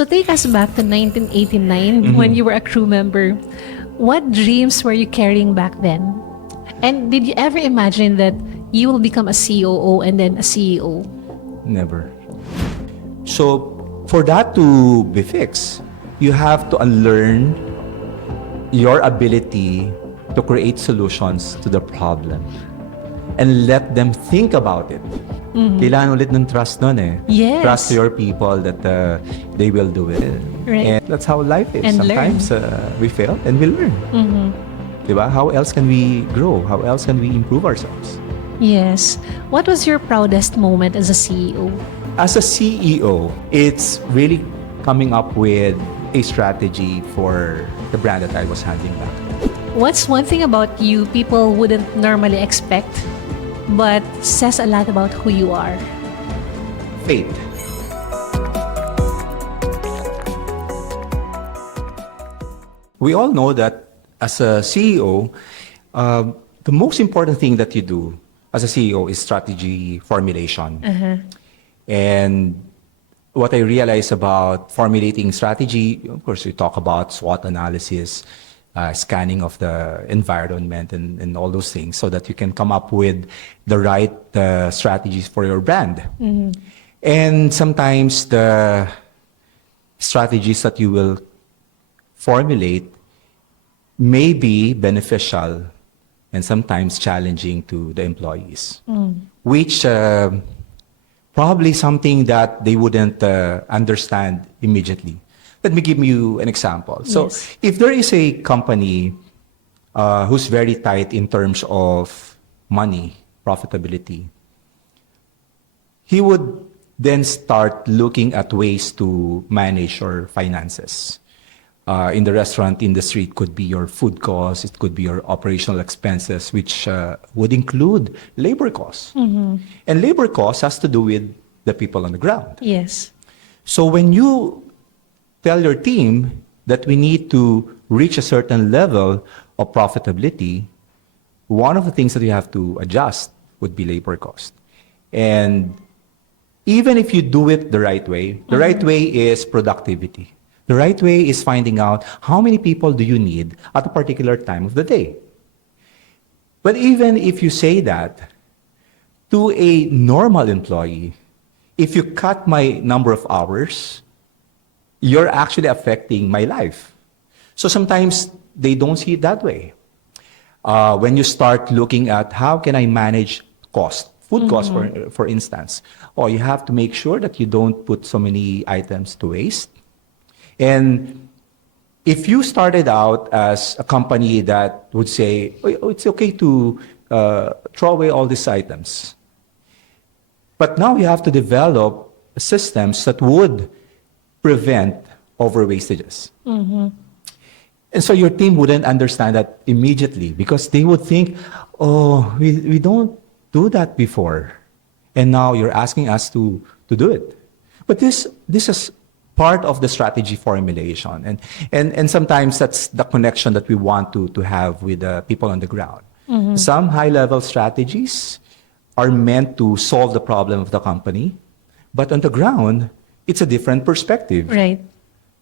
So take us back to 1989 when you were a crew member. What dreams were you carrying back then? And did you ever imagine that you will become a COO and then a CEO? Never. So for that to be fixed, you have to unlearn your ability to create solutions to the problem and let them think about it. Kailangan ulit ng trust nun eh. Yes. Trust to your people that they will do it. Right. And that's how life is. And Sometimes we fail and we learn. Diba? How else can we grow? How else can we improve ourselves? Yes. What was your proudest moment as a CEO? As a CEO, it's really coming up with a strategy for the brand that I was handling back then. What's one thing about you people wouldn't normally expect but says a lot about who you are? Faith. We all know that as a CEO, the most important thing that you do as a CEO is strategy formulation. And what I realized about formulating strategy, of course, we talk about SWOT analysis, scanning of the environment and all those things so that you can come up with the right strategies for your brand. And sometimes the strategies that you will formulate may be beneficial and sometimes challenging to the employees, which probably something that they wouldn't understand immediately. Let me give you an example. So if there is a company who's very tight in terms of money, profitability, he would then start looking at ways to manage your finances. In the restaurant industry, it could be your food costs, it could be your operational expenses, which would include labor costs. And labor costs has to do with the people on the ground. Yes. So when you tell your team that we need to reach a certain level of profitability, one of the things that you have to adjust would be labor cost. And even if you do it the right way, the right way is productivity. The right way is finding out how many people do you need at a particular time of the day. But even if you say that to a normal employee, if you cut my number of hours, you're actually affecting my life. So sometimes they don't see it that way. When you start looking at how can I manage cost, food cost for instance, you have to make sure that you don't put so many items to waste. And if you started out as a company that would say, it's okay to throw away all these items, but now you have to develop systems that would prevent over wastages. And so your team wouldn't understand that immediately because they would think, we don't do that before. And now you're asking us to do it. But this is part of the strategy formulation. And sometimes that's the connection that we want to have with the people on the ground. Some high-level strategies are meant to solve the problem of the company, but on the ground, it's a different perspective. Right.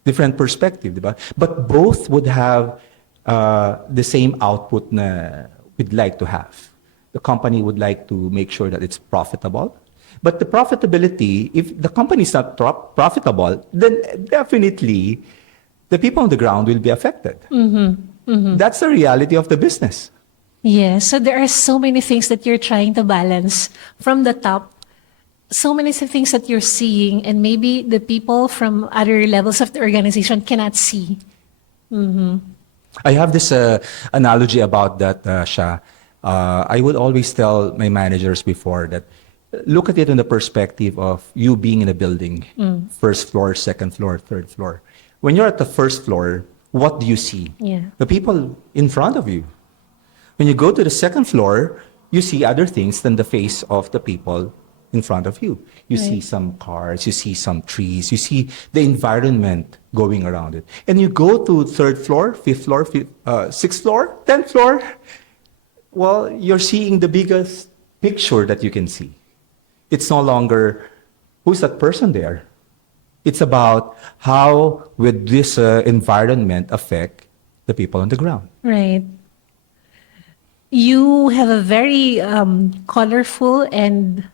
Different perspective, diba? But both would have the same output na we'd like to have. The company would like to make sure that it's profitable. But the profitability, if the company is not profitable, then definitely the people on the ground will be affected. That's the reality of the business. Yes. So there are so many things that you're trying to balance from the top. So many things that you're seeing, and maybe the people from other levels of the organization cannot see. I have this analogy about that, Sha. I would always tell my managers before that look at it in the perspective of you being in a building, first floor, second floor, third floor. When you're at the first floor, what do you see? The people in front of you. When you go to the second floor, you see other things than the face of the people in front of you. You see some cars, you see some trees, you see the environment going around it. And you go to third floor, fifth floor, sixth floor, 10th floor, well, you're seeing the biggest picture that you can see. It's no longer, who's that person there? It's about how would this environment affect the people on the ground. Right. You have a very colorful and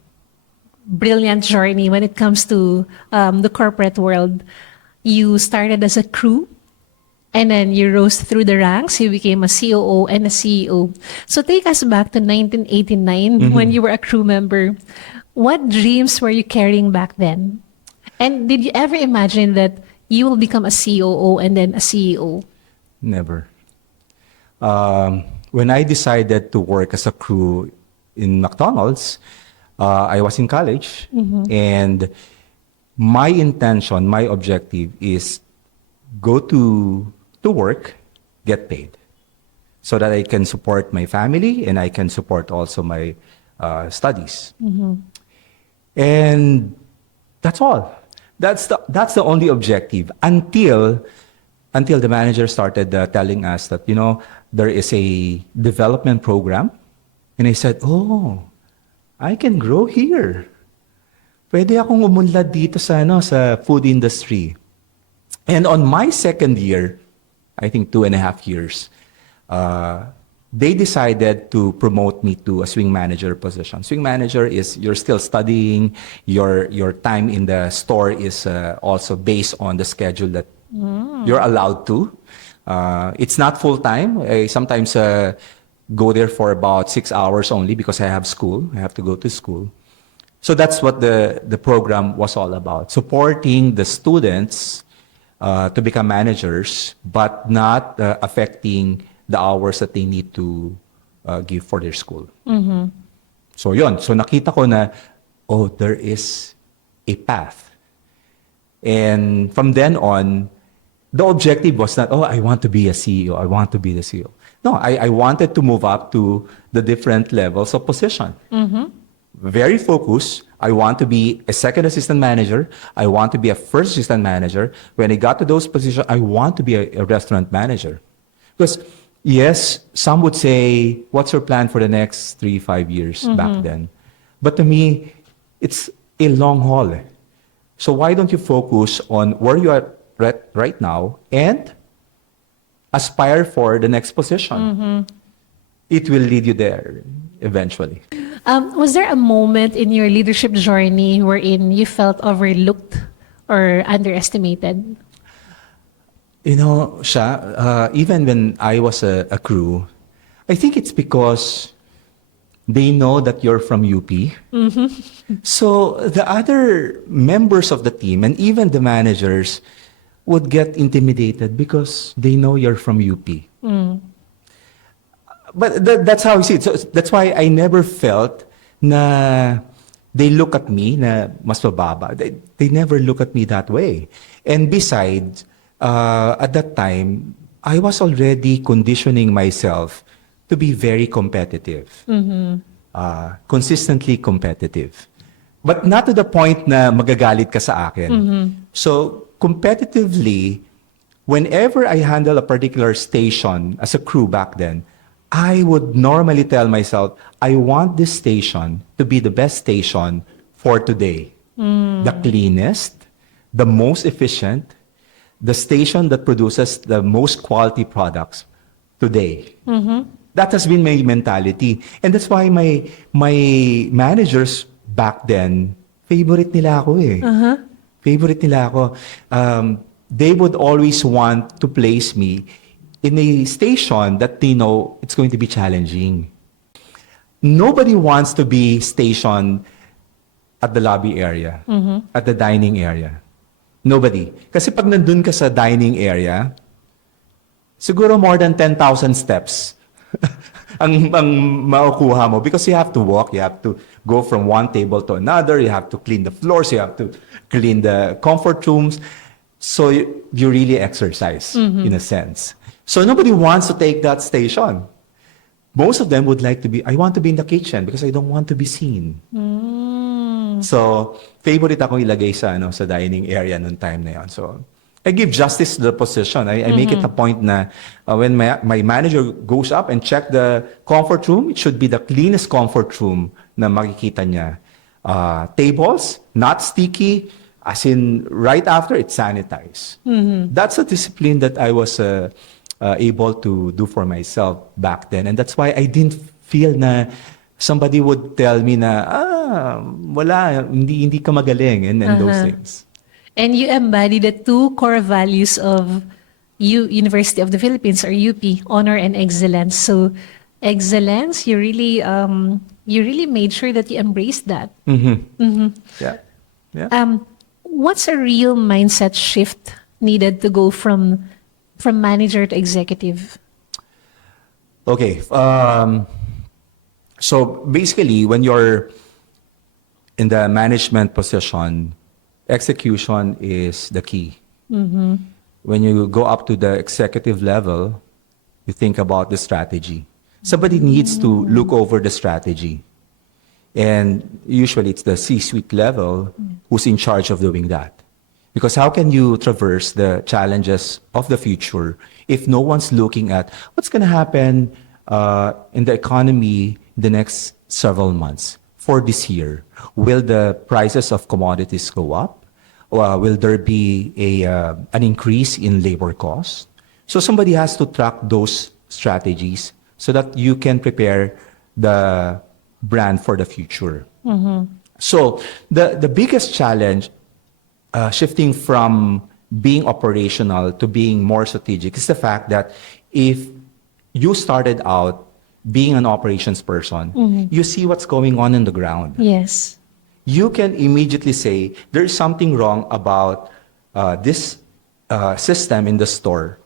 brilliant journey when it comes to the corporate world. You started as a crew, and then you rose through the ranks. You became a COO and a CEO. So take us back to 1989 when you were a crew member. What dreams were you carrying back then? And did you ever imagine that you will become a COO and then a CEO? Never. When I decided to work as a crew in McDonald's, I was in college, and my intention, my objective is go to work, get paid, so that I can support my family and I can support also my studies. And that's all. That's the only objective until the manager started telling us that, you know, there is a development program. And I said, oh, I can grow here. Pwede akong umunlad dito sa food industry. And on my second year, I think 2.5 years, they decided to promote me to a swing manager position. Swing manager is you're still studying, your time in the store is also based on the schedule that you're allowed to. It's not full time. I sometimes go there for about 6 hours only because I have school. I have to go to school. So that's what the program was all about, supporting the students to become managers, but not affecting the hours that they need to give for their school. So yun. So nakita ko na, oh, there is a path. And from then on, the objective was not, oh, I want to be a CEO. I want to be the CEO. No, I wanted to move up to the different levels of position. Very focused. I want to be a second assistant manager. I want to be a first assistant manager. When I got to those positions, I want to be a restaurant manager. Because yes, some would say, what's your plan for the next 3-5 years back then? But to me, it's a long haul. So why don't you focus on where you are right now and aspire for the next position? It will lead you there eventually. Was there a moment in your leadership journey wherein you felt overlooked or underestimated? You know, Sha, even when I was a crew, I think it's because they know that you're from UP. So the other members of the team and even the managers would get intimidated because they know you're from UP. But that's how I see it. So that's why I never felt na they look at me na mas mababa. They never look at me that way. And besides, at that time, I was already conditioning myself to be very competitive. Consistently competitive. But not to the point na magagalit ka sa akin. So, competitively, whenever I handle a particular station as a crew back then, I would normally tell myself, I want this station to be the best station for today. The cleanest, the most efficient, the station that produces the most quality products today. That has been my mentality. And that's why my managers back then, favorite nila ako eh. Favorite nila ako. They would always want to place me in a station that they know it's going to be challenging. Nobody wants to be stationed at the lobby area, at the dining area. Nobody. Kasi pag nandun ka sa dining area, siguro more than 10,000 steps ang makukuha mo because you have to walk, you have to go from one table to another, you have to clean the floors, you have to clean the comfort rooms. So you really exercise in a sense. So nobody wants to take that station. Most of them would like to be, I want to be in the kitchen because I don't want to be seen. So, favorite akong ilagay sa dining area noong time na yon. So, I give justice to the position. I make it a point na when my manager goes up and check the comfort room, it should be the cleanest comfort room na makikita niya. Tables, not sticky. As in, right after, it's sanitized. That's a discipline that I was able to do for myself back then. And that's why I didn't feel na somebody would tell me na, wala, hindi ka magaling, and those things. And you embody the two core values of University of the Philippines, or UP, honor and excellence. So excellence, you really made sure that you embraced that. Yeah. Yeah. What's a real mindset shift needed to go from manager to executive? Okay. So basically, when you're in the management position, execution is the key. When you go up to the executive level, you think about the strategy. Somebody needs to look over the strategy. And usually it's the C-suite level who's in charge of doing that. Because how can you traverse the challenges of the future if no one's looking at what's going to happen in the economy the next several months for this year? Will the prices of commodities go up? Will there be an increase in labor costs? So somebody has to track those strategies so that you can prepare the brand for the future. So the biggest challenge shifting from being operational to being more strategic is the fact that if you started out being an operations person, you see what's going on in the ground. Yes. You can immediately say, there's something wrong about this system in the store,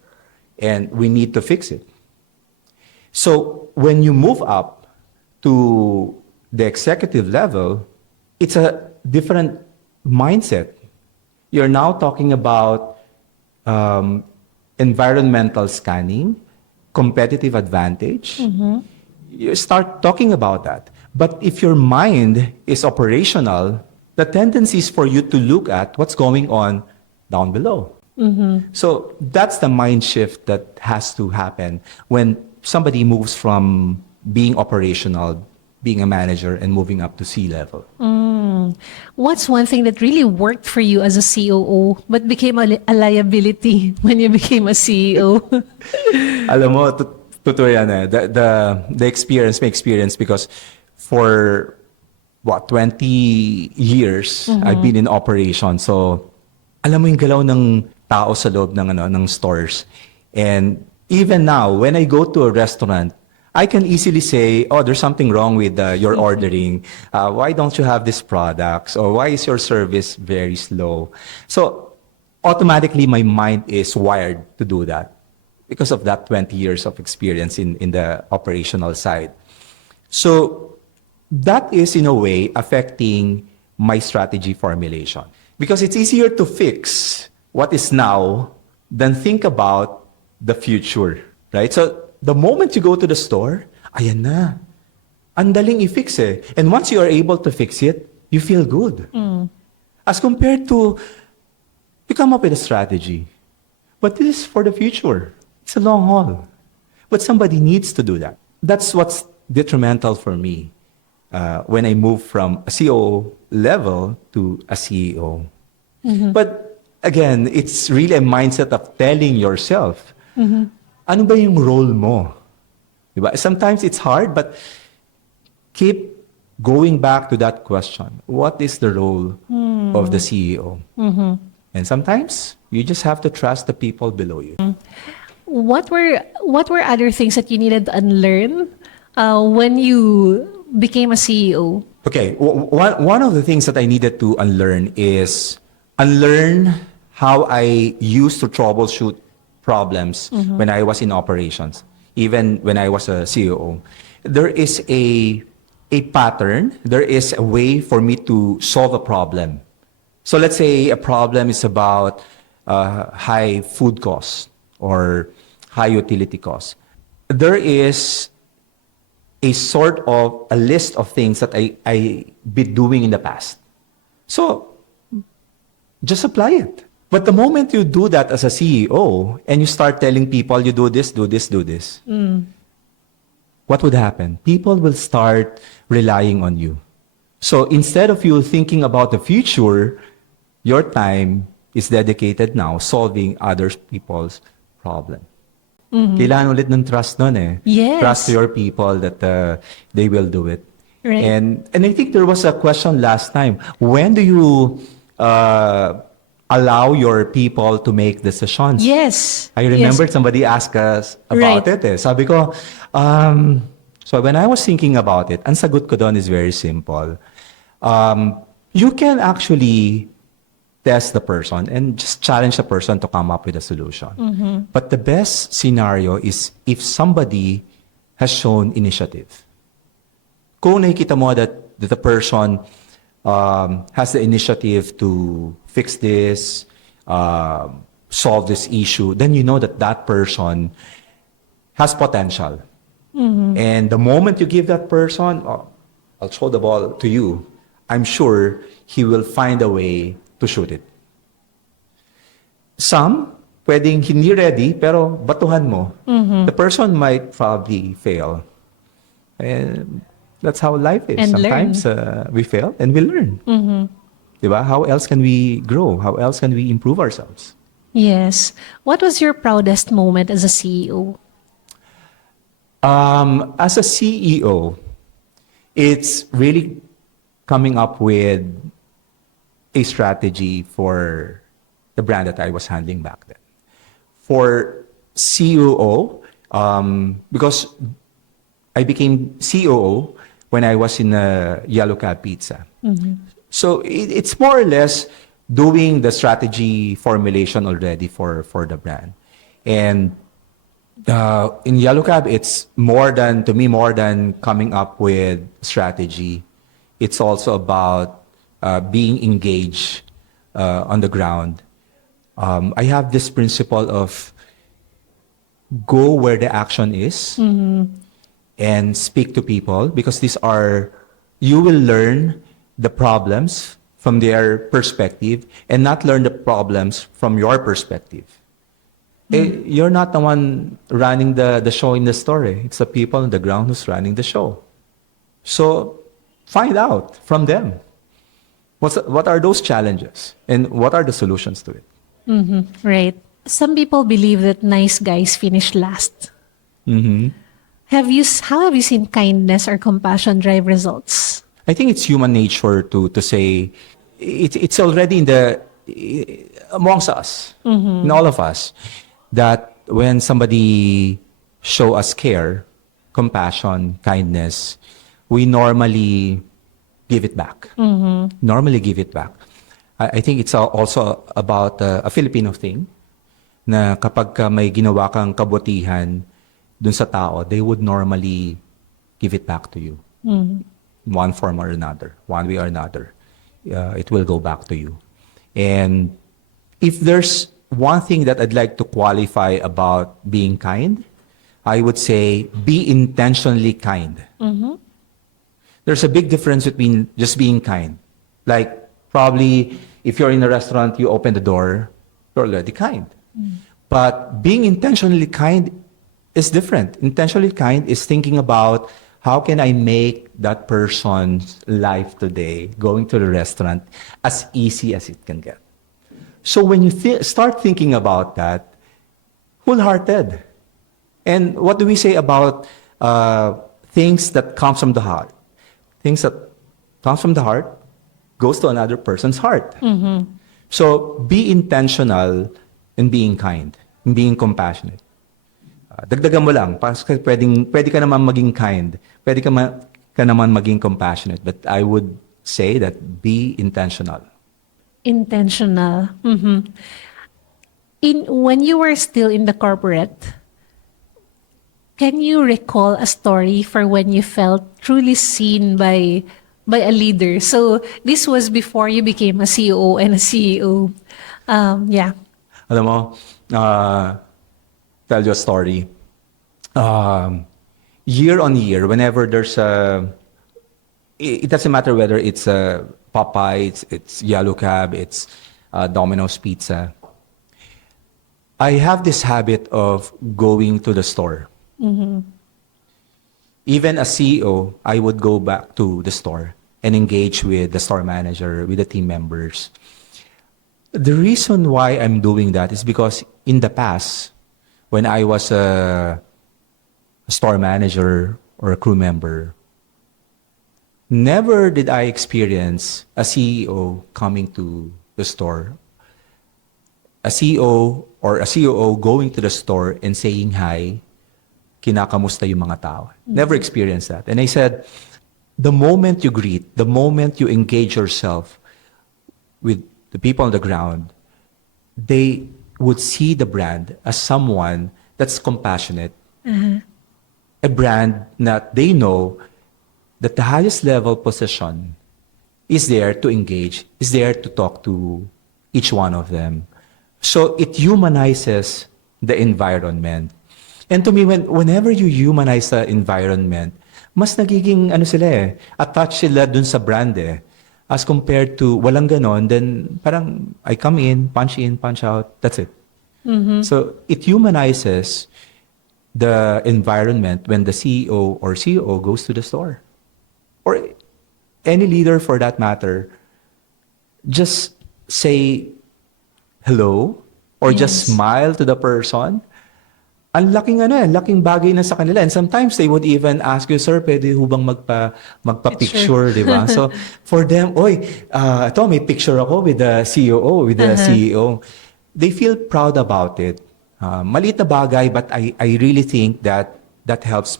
and we need to fix it. So when you move up to the executive level, it's a different mindset. You're now talking about environmental scanning, competitive advantage. You start talking about that. But if your mind is operational, the tendency is for you to look at what's going on down below. So that's the mind shift that has to happen when somebody moves from being operational, being a manager, and moving up to C-level. What's one thing that really worked for you as a COO but became a liability when you became a CEO? Alam mo, totoo yan eh. The experience, my experience, because for 20 years, I've been in operation. So, alam mo yung galaw ng tao sa loob ng stores. And even now, when I go to a restaurant, I can easily say, oh, there's something wrong with your ordering. Why don't you have these products? Or why is your service very slow? So automatically, my mind is wired to do that because of that 20 years of experience in the operational side. So that is, in a way, affecting my strategy formulation. Because it's easier to fix what is now than think about the future, right? So the moment you go to the store, ayan na. Ang daling i-fix eh. And once you are able to fix it, you feel good. As compared to, you come up with a strategy. But this is for the future. It's a long haul. But somebody needs to do that. That's what's detrimental for me when I move from a COO level to a CEO. But again, it's really a mindset of telling yourself, ano ba yung role mo? Diba? Sometimes it's hard, but keep going back to that question. What is the role of the CEO? And sometimes you just have to trust the people below you. What were other things that you needed to unlearn when you became a CEO? Okay, one of the things that I needed to unlearn is unlearn how I used to troubleshoot problems when I was in operations, even when I was a COO. There is a pattern, there is a way for me to solve a problem. So let's say a problem is about high food costs or high utility costs. There is a sort of a list of things that I been doing in the past. So just apply it. But the moment you do that as a CEO and you start telling people you do this, do this, do this, what would happen? People will start relying on you. So instead of you thinking about the future, your time is dedicated now solving other people's problem. Kailangan ulit ng trust nun eh. Yes. Trust to your people that they will do it. Right. And I think there was a question last time. When do you allow your people to make decisions? Yes. I remembered somebody asked us about Right. it eh. Sabi ko, so when I was thinking about it, ang sagot ko doon is very simple. You can actually test the person and just challenge the person to come up with a solution. But the best scenario is if somebody has shown initiative. Kung nakikita mo that the person has the initiative to fix this, solve this issue, then you know that that person has potential. And the moment you give that person, I'll throw the ball to you, I'm sure he will find a way to shoot it. Some, pwedeng hindi ready, pero batuhan mo. The person might probably fail. And that's how life is. And Sometimes we fail and we learn. Diba? How else can we grow? How else can we improve ourselves? Yes. What was your proudest moment as a CEO? As a CEO, it's really coming up with a strategy for the brand that I was handling back then. For COO, because I became COO when I was in Yellow Cab Pizza. So it's more or less doing the strategy formulation already for the brand. And in Yellow Cab, it's more than, to me, more than coming up with strategy. It's also about being engaged on the ground. I have this principle of go where the action is and speak to people, because you will learn the problems from their perspective and not learn the problems from your perspective. You're not the one running the show in the story. It's the people on the ground who's running the show. So find out from them. What are those challenges and what are the solutions to it? Right. Some people believe that nice guys finish last. How have you seen kindness or compassion drive results? I think it's human nature to say it's already amongst us, in all of us, that when somebody show us care, compassion, kindness, we normally give it back. Normally give it back. I think it's also about a Filipino thing na kapag ka may ginawa kang kabutihan dun sa tao, they would normally give it back to you. One form or another, one way or another. It will go back to you. And if there's one thing that I'd like to qualify about being kind, I would say be intentionally kind. There's a big difference between just being kind. Like probably if you're in a restaurant, you open the door, you're already kind. But being intentionally kind is different. Intentionally kind is thinking about how can I make that person's life today, going to the restaurant, as easy as it can get. So when you start thinking about that, wholehearted. And what do we say about things that come from the heart? Things that come from the heart goes to another person's heart. So be intentional in being kind, in being compassionate. Dagdagan mo lang, kasi pwede ka naman maging kind, pwede ka naman maging compassionate, but I would say that be intentional. Intentional. When you were still in the corporate, can you recall a story for when you felt truly seen by a leader? So this was before you became a COO and a CEO. Yeah. Alam mo, tell you a story. Year on year, whenever there's it doesn't matter whether it's Popeyes, it's Yellow Cab, it's Domino's Pizza. I have this habit of going to the store. Even as CEO, I would go back to the store and engage with the store manager, with the team members. The reason why I'm doing that is because in the past, when I was a store manager or a crew member, never did I experience a CEO coming to the store, a CEO or a COO going to the store and saying hi, kinakamusta yung mga tao. Never experienced that. And I said, the moment you greet, the moment you engage yourself with the people on the ground, they would see the brand as someone that's compassionate, a brand that they know that the highest level position is there to engage, is there to talk to each one of them. So it humanizes the environment. And to me, whenever you humanize the environment, mas nagiging sila attached sila dun sa brand As compared to walang ganon, then parang I come in, punch out, that's it. So it humanizes the environment when the CEO or COO goes to the store. Or any leader for that matter, just say hello or just smile to the person. Ang laking bagay na sa kanila. And sometimes they would even ask you, sir, pwede ho bang magpa-picture, di ba? So for them, ito may picture ako with the COO, with the CEO. They feel proud about it. Maliit na bagay, but I really think that helps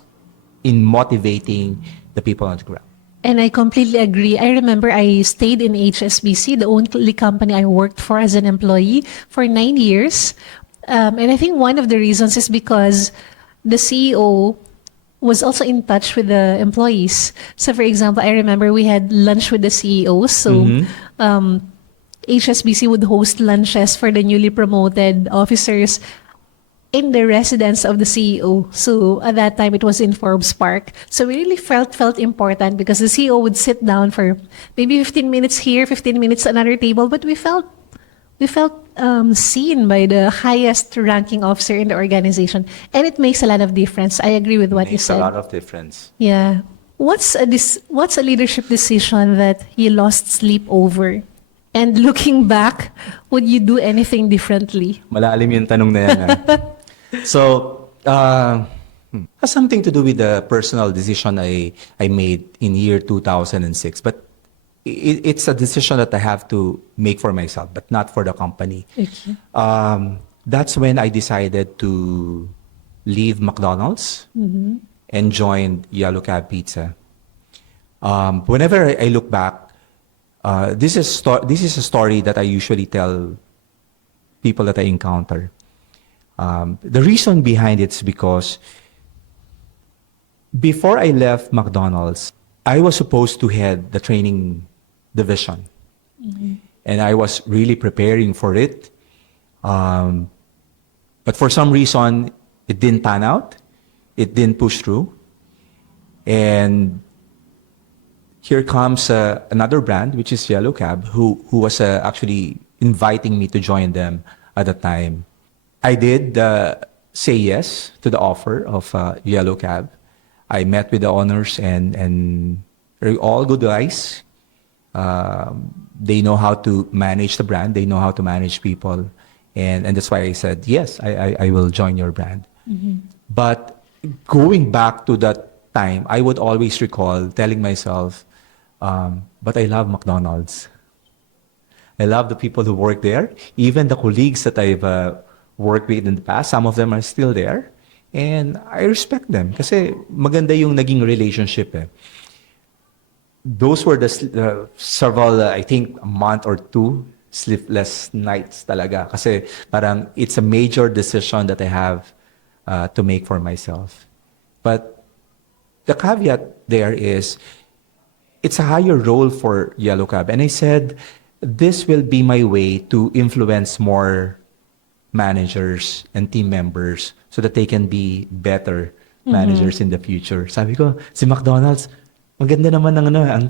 in motivating the people on the ground. And I completely agree. I remember I stayed in HSBC, the only company I worked for as an employee for 9 years. And I think one of the reasons is because the CEO was also in touch with the employees. So for example, I remember we had lunch with the CEOs. So HSBC would host lunches for the newly promoted officers in the residence of the CEO. So at that time, it was in Forbes Park. So we really felt important because the CEO would sit down for maybe 15 minutes here, 15 minutes another table, but we felt seen by the highest ranking officer in the organization, and it makes a lot of difference. I agree with what you said. Makes a lot of difference. Yeah. What's a leadership decision that you lost sleep over? And looking back, would you do anything differently? Malalim yung tanong na yan. So, has something to do with the personal decision I made in year 2006. But it's a decision that I have to make for myself, but not for the company. Okay. That's when I decided to leave McDonald's and join Yellow Cab Pizza. Whenever I look back, this is a story that I usually tell people that I encounter. The reason behind it is because before I left McDonald's, I was supposed to head the training division. And I was really preparing for it. But for some reason, it didn't pan out. It didn't push through. And here comes another brand, which is Yellow Cab, who was actually inviting me to join them at the time. I did say yes to the offer of Yellow Cab. I met with the owners and they're all good guys. They know how to manage the brand. They know how to manage people. And that's why I said, yes, I will join your brand. But going back to that time, I would always recall telling myself, but I love McDonald's. I love the people who work there. Even the colleagues that I've worked with in the past, some of them are still there. And I respect them kasi maganda yung naging relationship Those were the several, I think, a month or two sleepless nights talaga. Kasi parang it's a major decision that I have to make for myself. But the caveat there is, it's a higher role for Yellow Cab. And I said, this will be my way to influence more managers and team members so that they can be better managers in the future. Sabi ko, si McDonald's, maganda naman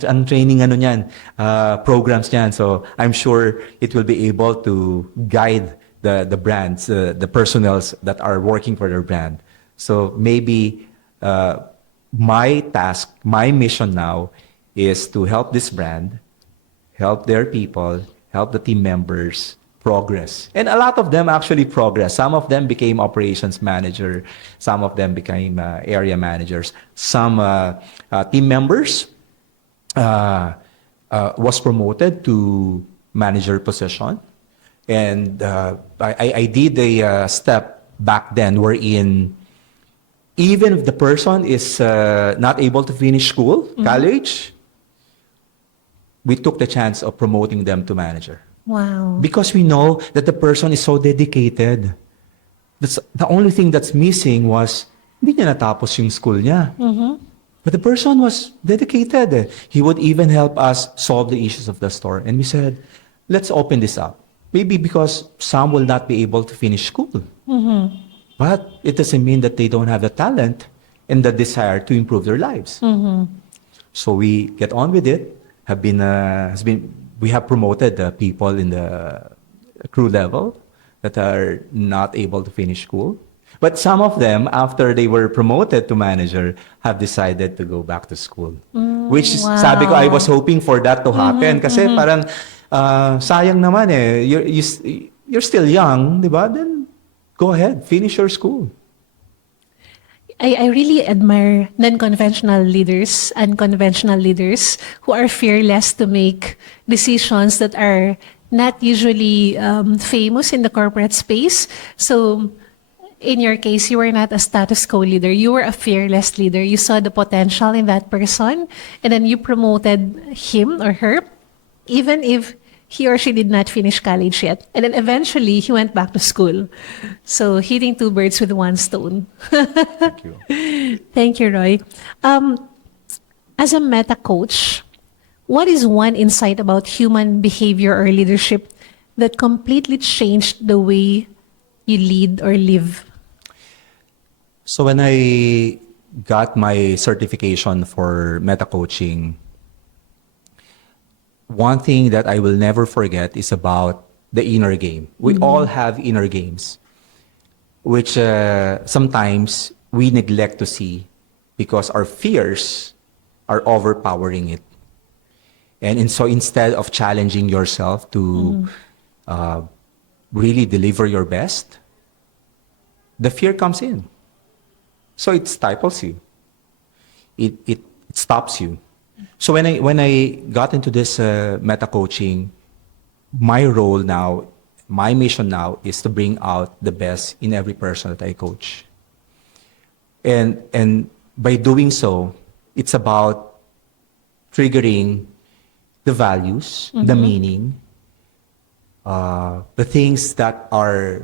ang training niyan, programs niyan. So I'm sure it will be able to guide the brands, the personnels that are working for their brand. So maybe my task, my mission now is to help this brand, help their people, help the team members progress. And a lot of them actually progress. Some of them became operations manager. Some of them became area managers. Some team members was promoted to manager position. And I did a step back then wherein even if the person is not able to finish school, college, we took the chance of promoting them to manager. Wow. Because we know that the person is so dedicated. That's the only thing that's missing was hindi niya natapos yung school niya. But the person was dedicated. He would even help us solve the issues of the store. And we said, let's open this up. Maybe because some will not be able to finish school. But it doesn't mean that they don't have the talent and the desire to improve their lives. So we get on with it. We have promoted people in the crew level that are not able to finish school. But some of them, after they were promoted to manager, have decided to go back to school. Which, sabi ko, I was hoping for that to happen. Kasi parang, sayang naman eh. You're still young, di ba? Then, go ahead, finish your school. I really admire unconventional leaders who are fearless to make decisions that are not usually famous in the corporate space. So, in your case, you were not a status quo leader. You were a fearless leader. You saw the potential in that person, and then you promoted him or her, even if he or she did not finish college yet. And then eventually, he went back to school. So, hitting two birds with one stone. Thank you. Thank you, Roy. As a meta coach, what is one insight about human behavior or leadership that completely changed the way you lead or live? So when I got my certification for meta coaching, one thing that I will never forget is about the inner game. We all have inner games, which sometimes we neglect to see because our fears are overpowering it. And so instead of challenging yourself to really deliver your best, the fear comes in. So it stifles you. It stops you. So when I got into this meta coaching, my role now, my mission now is to bring out the best in every person that I coach. And by doing so, it's about triggering the values, the meaning, the things that are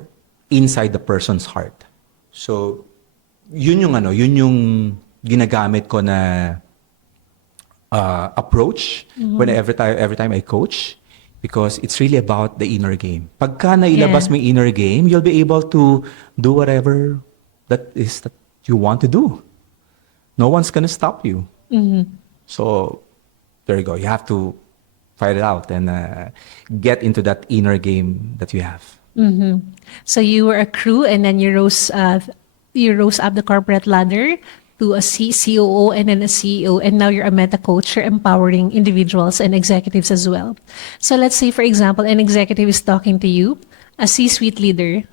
inside the person's heart. So yun yung ginagamit ko na approach every time I coach, because it's really about the inner game. Pagka nailabas mo yung inner game, you'll be able to do whatever that you want to do. No one's gonna stop you. So there you go. You have to fight it out and get into that inner game that you have. So you were a crew, and then you rose up the corporate ladder to a COO and then a CEO, and now you're a meta coach. You're empowering individuals and executives as well. So let's say, for example, an executive is talking to you, a C-suite leader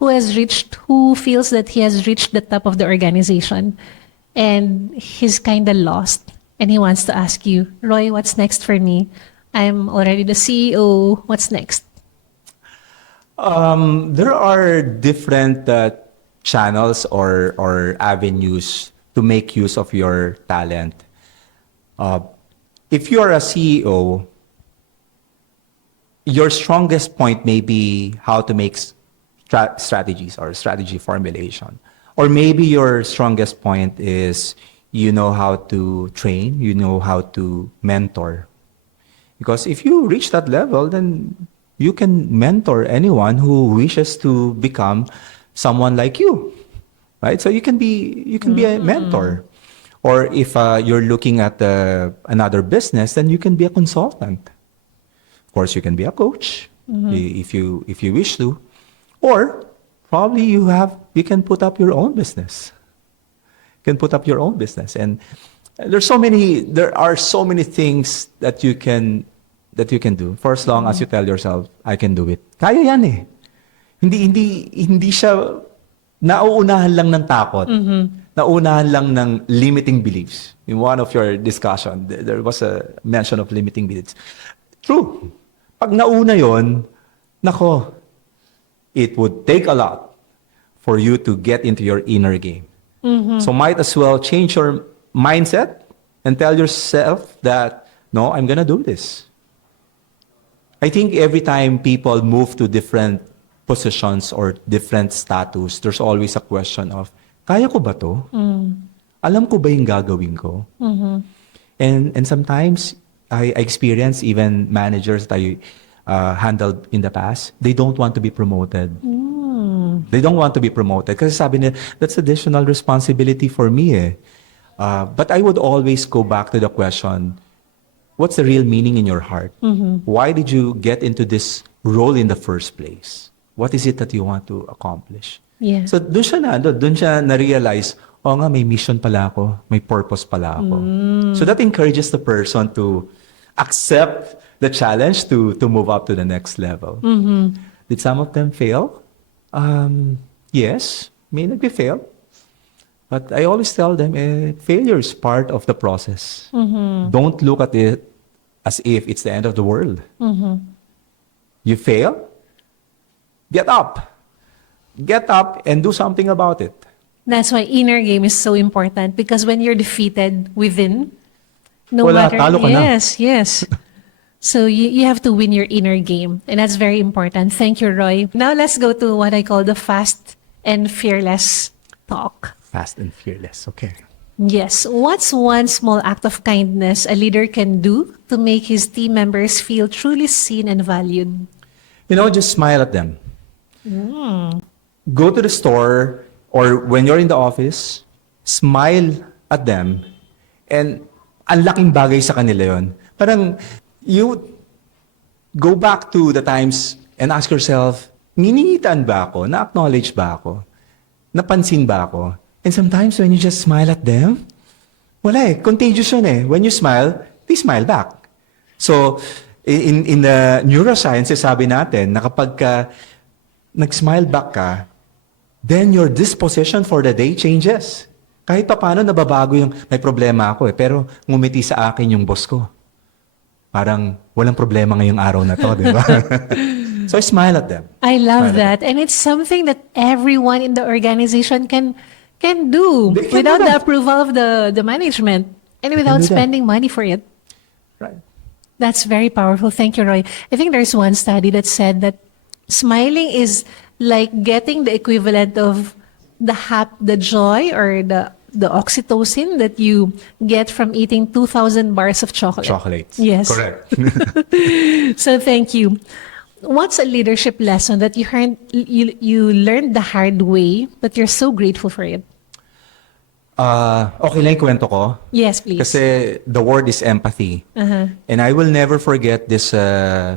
who feels that he has reached the top of the organization, and he's kind of lost, and he wants to ask you, Roy, what's next for me? I'm already the CEO. What's next? There are different channels or avenues to make use of your talent. If you're a CEO, your strongest point may be how to make strategies or strategy formulation. Or maybe your strongest point is you know how to train, you know how to mentor. Because if you reach that level, then you can mentor anyone who wishes to become someone like you, right? So you can be a mentor. Or if you're looking at another business, then you can be a consultant. Of course, you can be a coach if you wish to, or probably you can put up your own business. You can put up your own business, and there are so many things that you can that you can do for as long as you tell yourself, I can do it. Kaya yan eh. Hindi siya nauunahan lang ng takot. Nauunahan lang ng limiting beliefs. In one of your discussion, there was a mention of limiting beliefs. True. Pag nauna yon, nako, it would take a lot for you to get into your inner game. So might as well change your mindset and tell yourself that, no, I'm gonna do this. I think every time people move to different positions or different status, there's always a question of, kaya ko ba to? Alam ko ba yung gagawin ko? And sometimes, I experience even managers that I handled in the past, they don't want to be promoted. They don't want to be promoted. Kasi sabi nila, that's additional responsibility for me eh. But I would always go back to the question, what's the real meaning in your heart? Why did you get into this role in the first place? What is it that you want to accomplish? Yeah. So doon siya na-realize, oh nga, may mission pala ako, may purpose pala ako. So that encourages the person to accept the challenge to move up to the next level. Did some of them fail? Yes, may nagbe-fail. But I always tell them, failure is part of the process. Don't look at it as if it's the end of the world. You fail, get up. Get up and do something about it. That's why inner game is so important, because when you're defeated within, no Wala, matter, talo ka na. yes. So you have to win your inner game, and that's very important. Thank you, Roy. Now let's go to what I call the fast and fearless talk. Fast and fearless, okay. Yes. What's one small act of kindness a leader can do to make his team members feel truly seen and valued? Just smile at them. Go to the store or when you're in the office, smile at them, and ang laking bagay sa kanila yon. Parang you go back to the times and ask yourself, ninigitan ba ako? Na-acknowledge ba ako? Napansin ba ako? And sometimes when you just smile at them, wala eh. Contagious yun eh. When you smile, they smile back. So, in the neuroscience, sabi natin, na kapag nag-smile back ka, then your disposition for the day changes. Kahit pa paano nababago yung, may problema ako eh, pero ngumiti sa akin yung boss ko. Parang walang problema ngayong araw na to, di ba? So I smile at them. I love that. And it's something that everyone in the organization can do They can without do the that. approval of the management and without do that. spending money for it. Right. That's very powerful. Thank you, Roy. I think there's one study that said that smiling is like getting the equivalent of the joy or the oxytocin that you get from eating 2,000 bars of chocolate. Chocolates. Yes. Correct. So thank you. What's a leadership lesson that you learned the hard way, but you're so grateful for it? Okay lang yung kwento ko. Yes, please. Kasi the word is empathy. And I will never forget this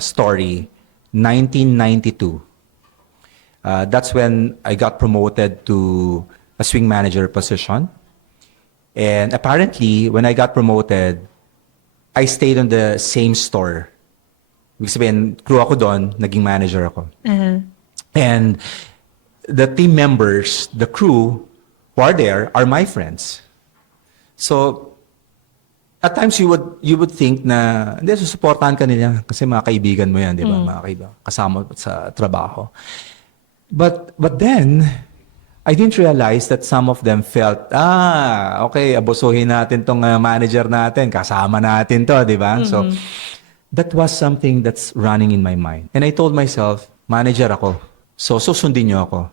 story, 1992. That's when I got promoted to a swing manager position. And apparently, when I got promoted, I stayed on the same store. Ibig sabihin, crew ako doon, naging manager ako. And the team members, the crew who are there are my friends. So, at times you would think na, hindi, susuportahan ka nila kasi mga kaibigan mo yan, di ba? Mga kaibigan, kasama sa trabaho. But then, I didn't realize that some of them felt, okay, abusuhin natin tong manager natin, kasama natin to, di ba? So, that was something that's running in my mind. And I told myself, manager ako, so susundin niyo ako.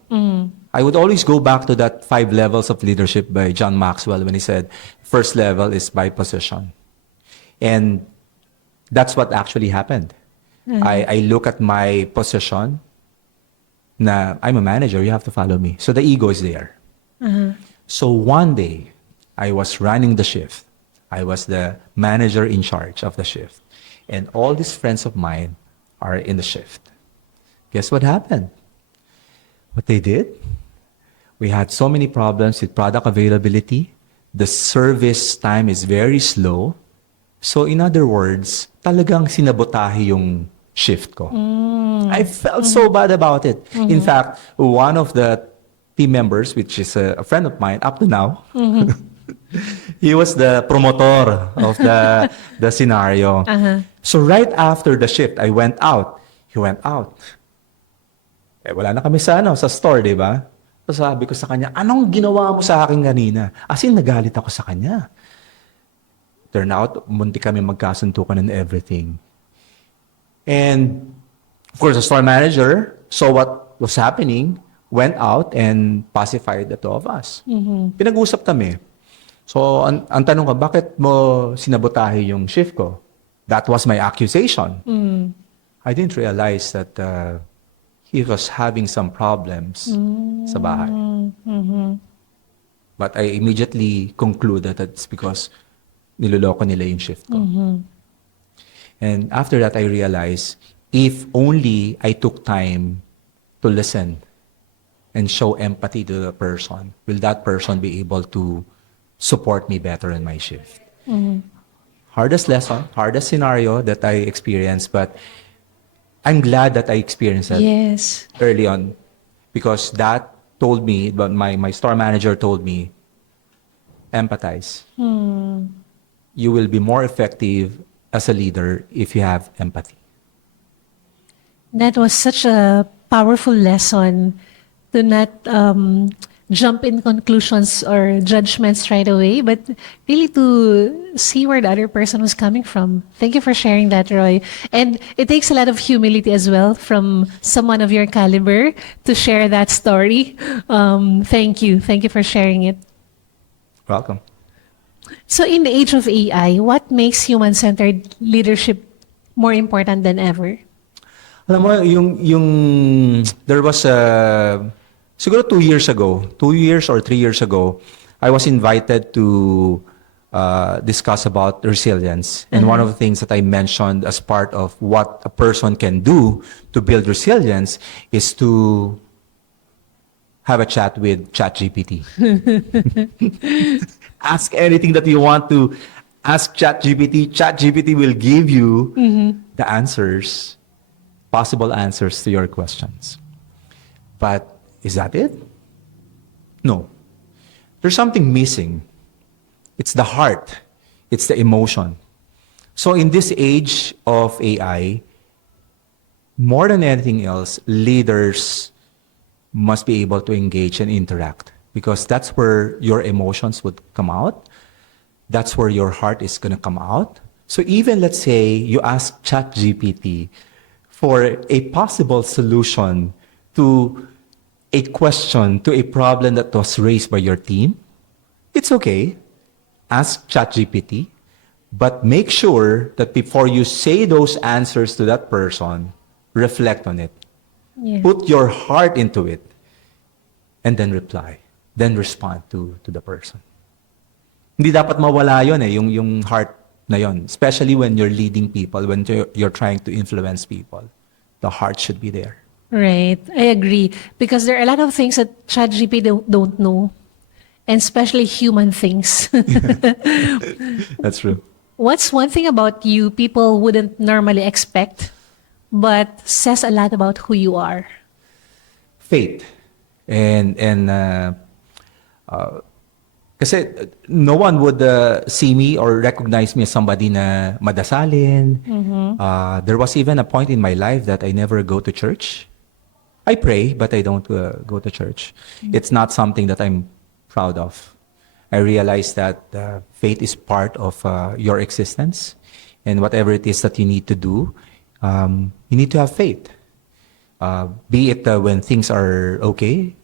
I would always go back to that 5 levels of leadership by John Maxwell when he said, first level is by position. And that's what actually happened. I look at my position, na I'm a manager, you have to follow me. So the ego is there. So one day, I was running the shift. I was the manager in charge of the shift. And all these friends of mine are in the shift. Guess what happened? What they did? We had so many problems with product availability. The service time is very slow. So in other words, talagang sinabotahe yung shift ko. I felt so bad about it. In fact, one of the team members, which is a friend of mine up to now, he was the promoter of the scenario. Uh-huh. So right after the shift, I went out. He went out. Eh, wala na kami sa store, di ba? So sabi ko sa kanya, anong ginawa mo sa akin kanina? As in, nagalit ako sa kanya. Turn out, munti kami magkasuntukan and everything. And, of course, the store manager saw what was happening, went out and pacified the two of us. Pinag-usap kami. So, ang tanong ko, bakit mo sinabotahe yung shift ko? That was my accusation. I didn't realize that he was having some problems sa bahay. But I immediately concluded that it's because niloloko nila yung shift ko. And after that, I realized, if only I took time to listen and show empathy to the person, will that person be able to support me better in my shift? Hardest lesson, hardest scenario that I experienced, but I'm glad that I experienced that Yes. early on, because that told me, but my store manager told me, empathize. You will be more effective as a leader if you have empathy. That was such a powerful lesson to not jump in conclusions or judgments right away, but really to see where the other person was coming from. Thank you for sharing that, Roy. And it takes a lot of humility as well from someone of your caliber to share that story. Thank you. Thank you for sharing it. Welcome. So in the age of AI, what makes human-centered leadership more important than ever? Alam mo, there was siguro 2 years ago, 2 years or 3 years ago, I was invited to discuss about resilience. And one of the things that I mentioned as part of what a person can do to build resilience is to have a chat with ChatGPT. Ask anything that you want to ask ChatGPT. ChatGPT will give you the answers, possible answers to your questions. But is that it? No. There's something missing. It's the heart. It's the emotion. So in this age of AI, more than anything else, leaders must be able to engage and interact, because that's where your emotions would come out. That's where your heart is going to come out. So even, let's say, you ask ChatGPT for a possible solution to a question, to a problem that was raised by your team, it's okay. Ask ChatGPT, but make sure that before you say those answers to that person, reflect on it. Yeah. Put your heart into it, and then reply. Then respond to the person. Hindi dapat mawala yun yung heart na yun. Especially when you're leading people, when you're trying to influence people. The heart should be there. Right. I agree. Because there are a lot of things that ChatGPT don't know. And especially human things. That's true. What's one thing about you people wouldn't normally expect, but says a lot about who you are? Faith. And kasi no one would see me or recognize me as somebody na madasalin. There was even a point in my life that I never go to church. I pray, but I don't go to church. It's not something that I'm proud of. I realize that faith is part of your existence, and whatever it is that you need to do, you need to have faith. Be it when things are okay,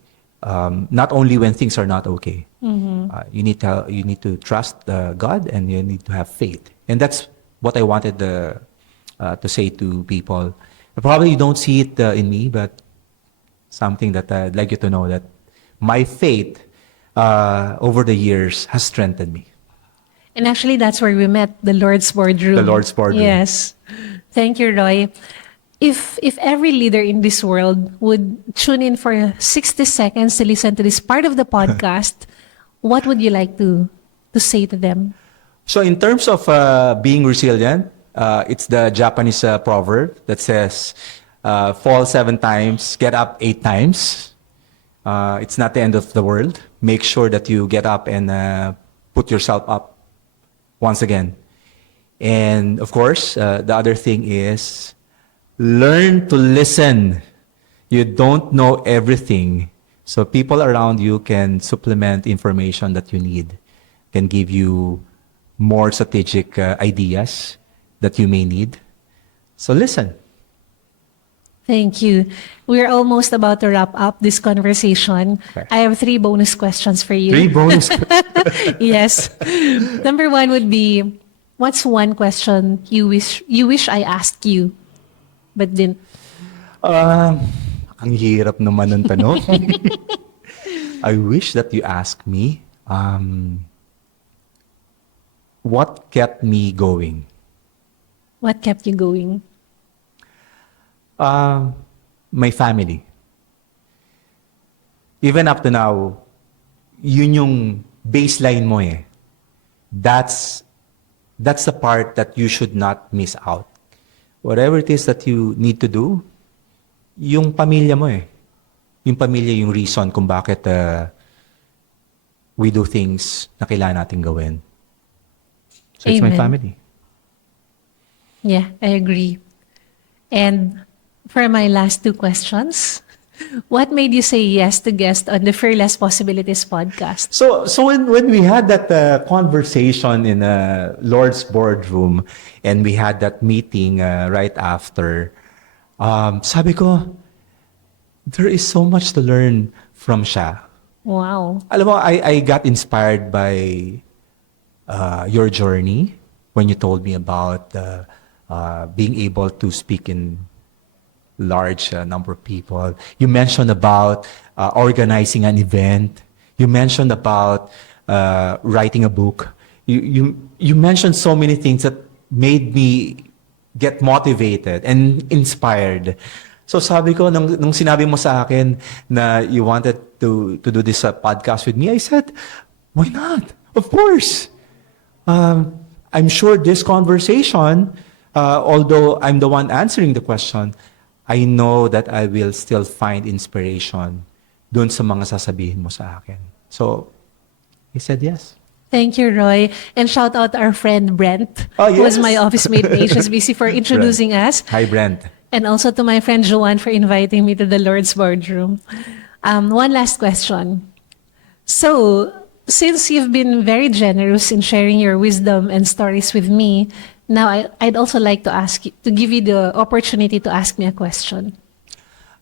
not only when things are not okay. You need to trust God, and you need to have faith. And that's what I wanted to say to people. Probably you don't see it in me, but something that I'd like you to know, that my faith over the years has strengthened me. And actually, that's where we met, the Lord's boardroom. The Lord's boardroom. Yes. Thank you, Roy. If every leader in this world would tune in for 60 seconds to listen to this part of the podcast, what would you like to say to them? So in terms of being resilient, it's the Japanese proverb that says, fall 7 times, get up 8 times. It's not the end of the world. Make sure that you get up and put yourself up once again. And of course, the other thing is learn to listen. You don't know everything. So people around you can supplement information that you need, can give you more strategic ideas that you may need. So listen. Thank you. We're almost about to wrap up this conversation. Okay. I have 3 bonus questions for you. 3 bonus. Yes. Number 1 would be, what's one question you wish I asked you but didn't? Ang hirap naman ng tanong. I wish that you ask me, what kept me going? What kept you going? My family. Even up to now, yun yung baseline mo eh. That's the part that you should not miss out. Whatever it is that you need to do, yung pamilya mo eh. Yung pamilya yung reason kung bakit we do things na kailangan natin gawin. So it's my Amen. family. Yeah, I agree. And for my last 2 questions, what made you say yes to guest on the Fearless Possibilities podcast? So when we had that conversation in Lord's boardroom and we had that meeting right after, sabi ko, there is so much to learn from Sha. Wow. Alam mo, I got inspired by your journey when you told me about being able to speak in large number of people. You mentioned about organizing an event. You mentioned about writing a book. You mentioned so many things that made me get motivated and inspired. So sabi ko, nung sinabi mo sa akin na you wanted to do this podcast with me, I said, why not? Of course. I'm sure this conversation, although I'm the one answering the question, I know that I will still find inspiration dun sa mga sasabihin mo sa akin. So, he said yes. Thank you, Roy. And shout out our friend Brent, Oh, who was yes. my office mate in HSBC for introducing us. Hi, Brent. And also to my friend Joanne for inviting me to the Lord's boardroom. One last question. So, since you've been very generous in sharing your wisdom and stories with me, now I'd also like to ask you, to give you the opportunity to ask me a question.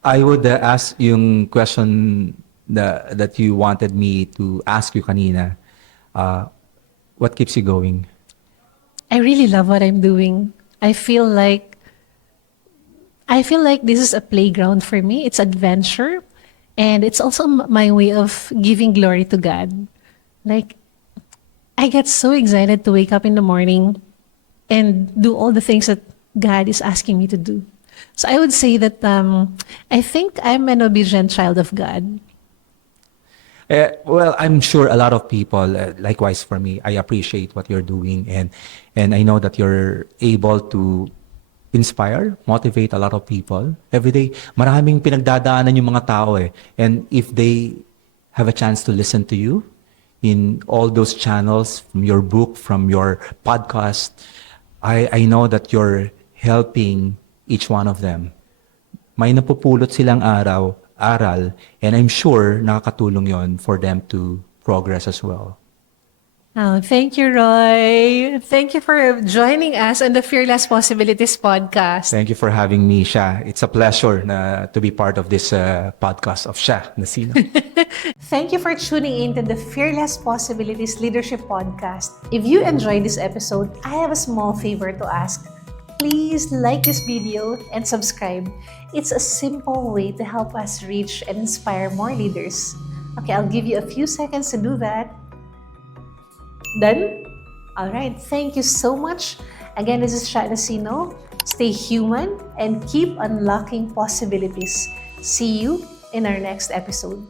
I would ask yung question that you wanted me to ask you kanina. What keeps you going? I really love what I'm doing. I feel like this is a playground for me. It's adventure, and it's also my way of giving glory to God. Like, I get so excited to wake up in the morning and do all the things that God is asking me to do. So I would say that I think I'm an obedient child of God. Well, I'm sure a lot of people, likewise for me, I appreciate what you're doing, and I know that you're able to inspire, motivate a lot of people every day. Maraming pinagdadaanan yung mga tao eh. And if they have a chance to listen to you in all those channels, from your book, from your podcast, I know that you're helping each one of them. May napupulot silang aral, and I'm sure nakakatulong yon for them to progress as well. Oh, thank you, Roy. Thank you for joining us on the Fearless Possibilities podcast. Thank you for having me, Sha. It's a pleasure to be part of this podcast of Sha Nacino. Thank you for tuning in to the Fearless Possibilities Leadership Podcast. If you enjoyed this episode, I have a small favor to ask. Please like this video and subscribe. It's a simple way to help us reach and inspire more leaders. Okay, I'll give you a few seconds to do that. Done? Alright, thank you so much. Again, this is Sha Nacino. Stay human and keep unlocking possibilities. See you in our next episode.